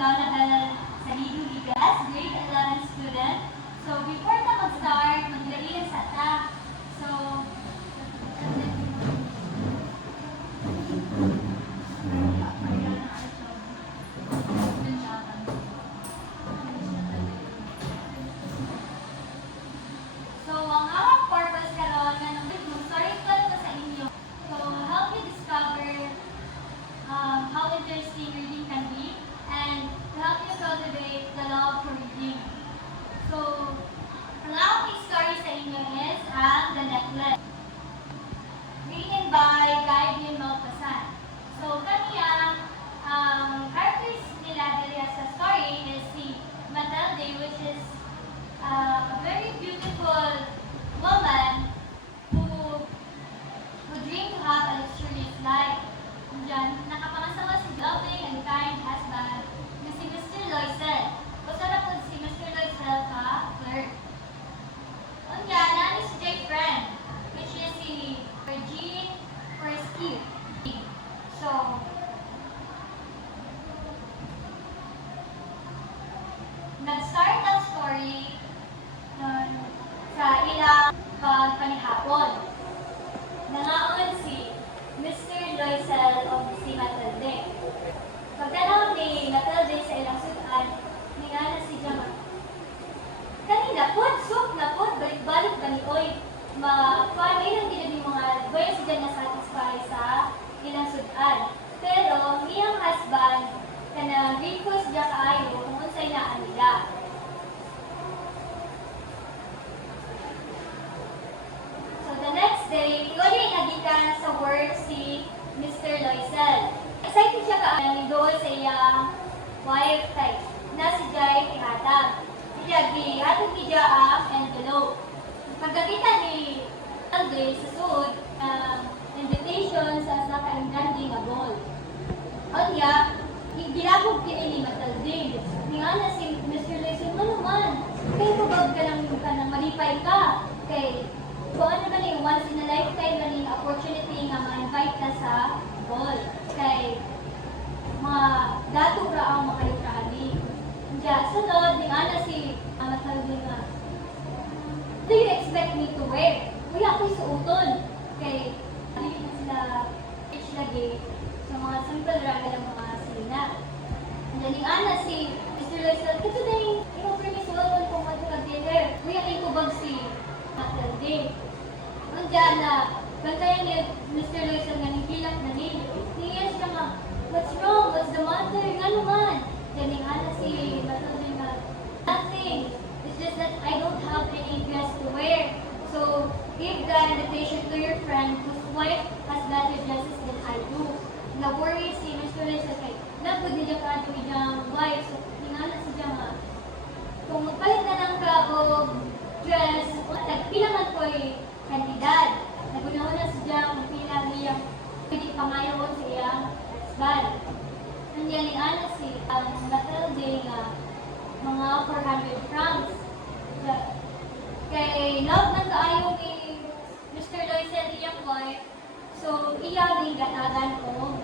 Magalagala sa Lido Ligas, grade 11 student. So, before na mag-start, maglailan sa ta. So, ang aming purpose karon nga nang mag-storytell ko sa inyo. So, help you discover how interesting reading can be and to help you cultivate the love for reading. So, ang aking story sa inyo is ang The Necklace. Written by Guy Dean Malpasan. So, kaniya, characters nila dito sa story is si Matilde, which is a very beautiful woman who dreamed to have a luxurious life. Diyan, nakapangasawa si loving and kind husband na si Mr. Loisel. Kusara po si Mr. Loisel ka clerk. Unya, nani si Jay friend, which is si Regine Presky. So, nag-start ang story sa ilang panihapon. Nangaon si Mr. Loisel o si Matilde. Pagkanaw ni Matilde sa ilang sudan, ningana si Jama. Kanina po, soup na po, balik-balik ba ni Oy? Paano ilang din mga bayo si Jama satisfy sa ilang sudan. Pero, iyang husband, kana request siya kaayo kung unsay na nila. So, the next day, wala nagikan sa work si Mr. Loisel. Excited siya ka doon sa iyang wife type na si Jai ihatag. Ihatag ni Jai ang envelope. Pagkakita ni Matilde sa suod, invitation sa kaingandi nga ball. Unya, gilabog kini ni Matilde. Nga na si Mr. Loisel, ano naman? Kaya pabag ka ng malipay ka. Kay kung ano ba yung once in a lifetime na yung opportunity nga ma-invite ka sa ball. Kay mga dato ra ang makalitrali. Diya, sunod, ni ana si Matilde nga, do you expect me to wear? Uy, ako'y suuton. Kay, hindi na sila rich lagi sa mga simple ra ng mga sina. Diya, ni ana si Mr. Loisel, kato na yung permisuon kung mag-dinner. Uy, ako'y kubag si Matilde. Nandiyan na, bantayan ni Mr. Loisel nga nagilak na din. Niyas ka nga, what's wrong? What's the matter? Nga naman. Yan yung ana si Matilde nga, nothing. It's just that I don't have any dress to wear. So, give the invitation to your friend whose wife has better dresses than I do. Na-worry si Mr. Loisel kay, nagpud niya ka ito iyang wife. So, hinala si Jang nga, kung magpalit na lang ka o dress, nagpilangan ko'y kantidad. Nagunaw na si Jang kung pila niya pwede pangayon sa iyang husband. Nandiyan ana si Matilde nga mga 400 francs. Kay love ng kaayo ni Mr. Loisel iyang wife, so iya din ganagan ko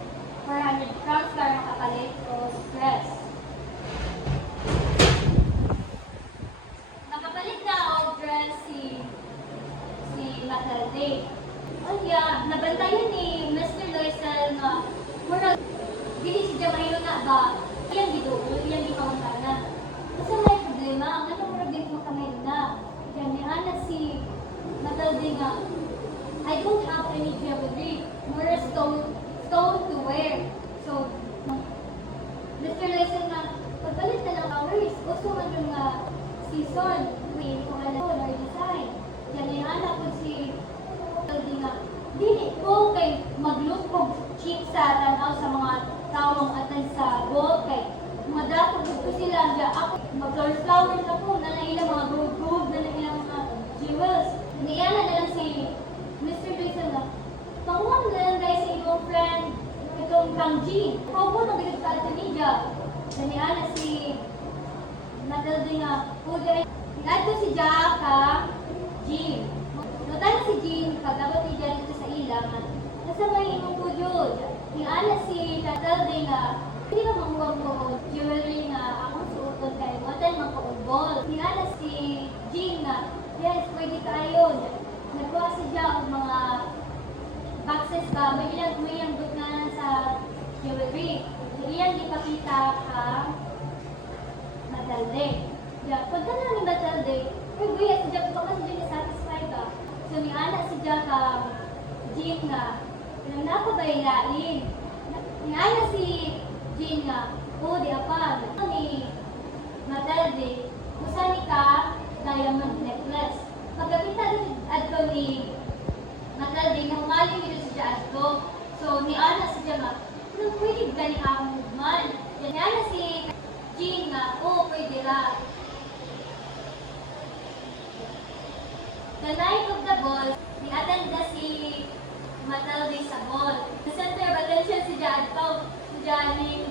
400 francs para makapalit o dress. Nakapalit na o dress si Matilde. Unya, nabantayan ni Mr. Loisel nga mura dili siya mahilo na ba? Iyang giduol, iyang gipangutana. Asa may problema? Ano mura din mo kamay na? Ganyan na si Matilde nga, I don't have any jewelry, nor a stone to wear. So, Mr. Loisel nga, pagpalit na ng hours, gusto man yung season, may pangalan or design. Ganyan na po si Matilde nga, dili ko kay maglukog cheap sa tanaw sa mga tawang atan sa ball kay mga dato ko sila diya ako mag-flower na po na ilang mga gold na ilang mga jewels. Niyana na lang si Mr. Loisel na, panguha na lang guys sa iyong friend itong Kang Jean. Kaupo na bigat ka ito niya. Niyana si Matilde nga, pwede ko si Jaka Jean. Notala si Jean, pag dapat niya dito sa ilang, nasa may imong pudyo. Niyana si Matilde nga, hindi ka mamuha mo jewelry nga ka Matalde. Ya, pagka na ni Matalde, kung guya sa Jack, baka sa Jack satisfied ka. So, ni anak si Jack Jean nga, pinang napabaylain. Ni anak si Jean nga, o di apa, ni Matalde, kusani ka diamond necklace. Pagkakita din adto ni Matalde, nahumaling nito si Jack adto. So, ni anak si Jack nga, nung pwede gani akong man. Ni anak si Jean nga, o pwede ra. The night of the ball, ni-attend na si Matalde sa ball. The center of attention si Jadto, si Janin,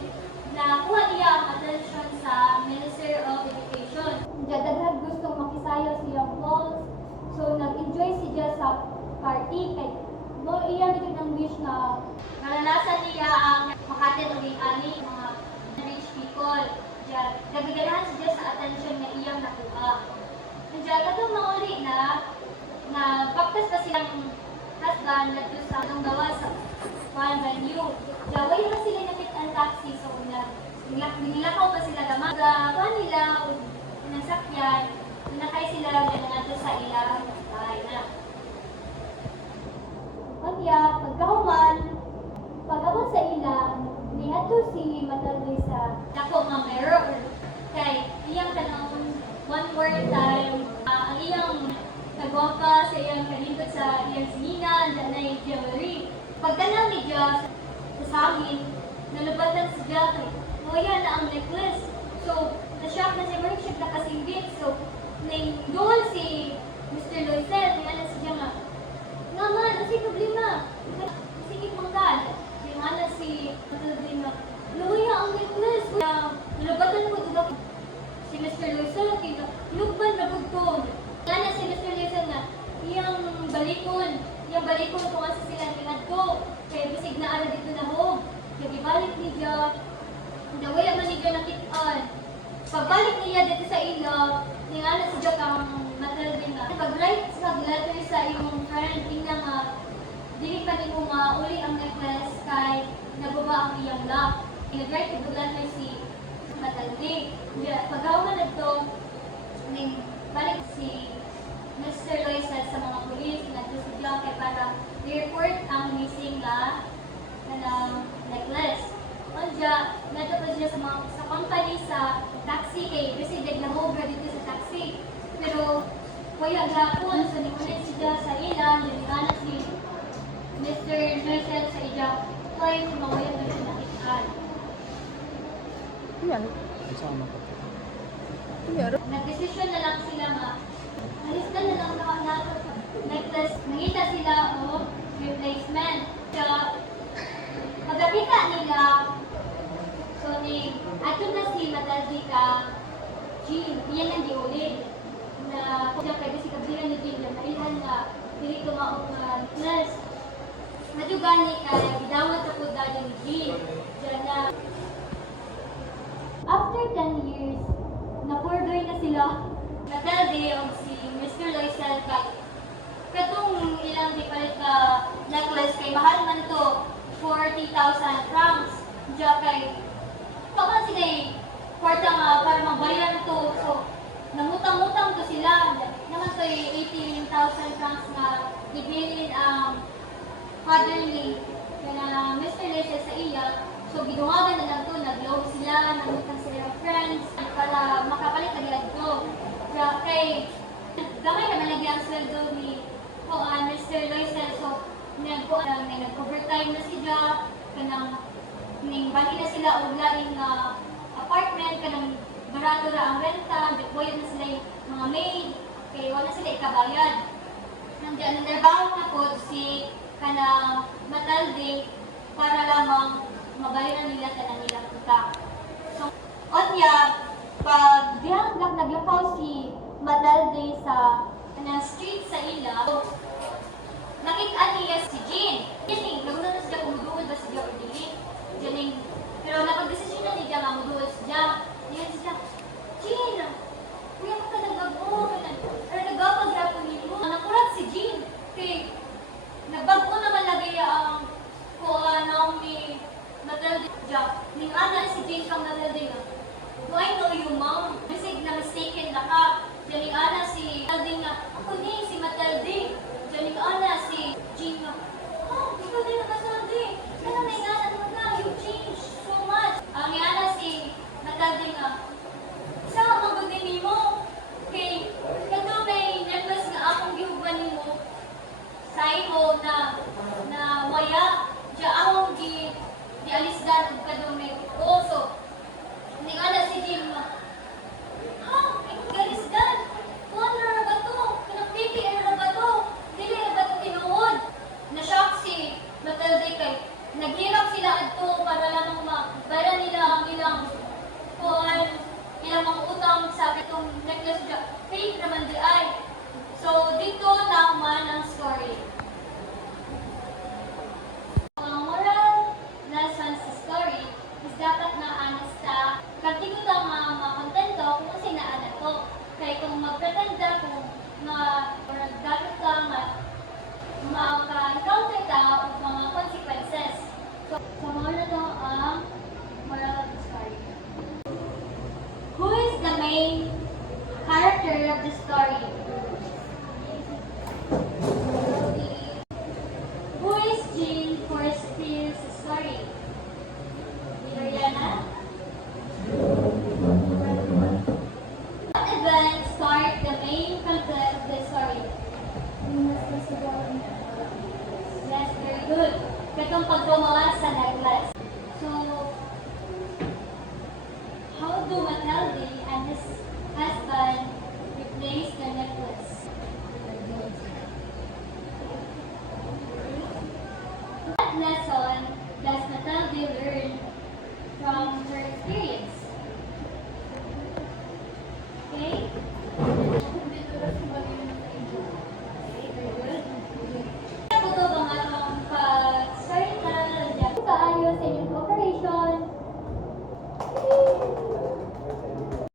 na kuha niya ang attention sa Minister of Education. Jadagdag gustong makisayo siya balls, so nag-enjoy siya sa party. Kaya mo iya din ang wish na naranasan niya ang makatid o ani mga rich people. Nagaganahan siya sa attention na iyang nakuha. Nandiyan ka itong mauli na baktas pa silang husband na doon sa anong gawa sa one venue. Jaway pa sila nakit ang taxi, so nilakaw pa sila gamag. Gawa nila, nasakyan, nakay sila nga doon sa ilang bahay na. Kaya, pagkahuman sa ilang, nihato si Matalde sa dako nga mirror. Kay iyang kanang one more time, ang iyang nagwapa sa iyang kalibot sa iyang sinina, na yung jewelry. Pagkanaw ni Diyos sa sangin, nalubatan si Diyos, kaya na ang necklace. So, na-shock na siya, maring siya nakasinggit. So, doon si Mr. Loisel, nangyalan si Diyos nga, nga man, kasi problema. Sige manggal. Yung anak si Matalde nga, luya ang necklace. Nalubatan ko doon si Mr. Loisel, kinugban na bugtong. Kaya si Mr. Loisel nga, iyang balikon kung asa sila tingad ko. Kaya bisig na ara dito na home. Kaya ibalik niya, nawaya man niya nakitaan. Pagbalik niya dito sa ilo, ningala si Jack ang Matalde nga. Pag-write sa letter sa iyong friend, tingnan nga, dili pa ni mo nga uli ang necklace kay nababa ang iyang lock. Nag-write sa letter si Matalde. Pag-awa na ito, balik si Mr. Loisel sa mga pulis na si John kay para i-report ang missing na necklace. Kaya, nato pa siya sa company sa taxi kay resident na hobra dito sa taxi. Pero, kaya gapon, so nikunit siya sa ilan, yung si Mr. Loisel sa ija, kaya sumawaya na siya nakitaan. Yan. Sama ko. Yan. Nag-desisyon na lang sila nga. Alista na lang na necklace. Nangita sila o replacement. Kaya, pagkakita nila, so ato na si Matalde ka, Jean, iyan ang diulit. Na kung siya pwede si kabilan ni Jean, na mailhan nga, dili tumaong necklace. Madugan ni kaya, bidawat ako dali ni Jean. Diyan na, after 10 years, napurdoy na sila. Matalde o si Mr. Loisel kay katong ilang di palit ka necklace kay mahal man to 40,000 francs. Diya kay pagka sila kwarta nga para mabayan to. So, namutang-mutang to sila. Naman to 18,000 francs nga gibilin ang father ni Mr. Loisel sa iya. So, ginawagan na lang to, nag-loan sila, nangutang sila ng friends, para makapalit na nila dito. Kaya kay, gamay naman lagi ang sweldo ni Mr. Loisel. So, nag-overtime na sila, kanang bali na sila o laing apartment, kanang barato ra ang renta, nagboyad na sila yung mga maid, kaya wala sila ikabayad. Nandiyan, nandarbaho na po si kanang Matalde para lamang mabayaran nila ka nila utang. So, onya, pag diyang naglakaw si Matalde sa street sa ila, nakita niya si Jean. Yan nagunan na siya kung muduod ba siya o dili. Pero napag-desisyon na niya nga muduod siya. Yan siya, Jean, kuya ka nagbago, pero nagbago niyo. Nakurat si Jean. Kaya, nagbago naman lagi ang Naomi Matalde. Ning ana si Jean kang Matalde si Jim, ha? Galis gan? Kuhan na ba to? Pinag-PPR na ba to? Dili na ba to tinuod? Na-shock si Matilde kay naghirap sila adto para lang para nila ang ilang kuhan, ilang mga utang sa itong necklace dyan. Fake naman di ay. So, dito naman ang story. Ang moral lesson sa story is dapat na honest ka. Kasi ko lang makontento kung kasi naana to. Kaya kung magpretenda, kung magdagat ka, maka-encounter ka o mga consequences. So, mga na to ang moral of the story. Who is the main character of the story? Who is Jean Forestier's story? Mariana? What events start the main conflict of the story? Yes, very good. Katong paggumawa sa necklace. So, how do Matilde and his husband replace the necklace? What lesson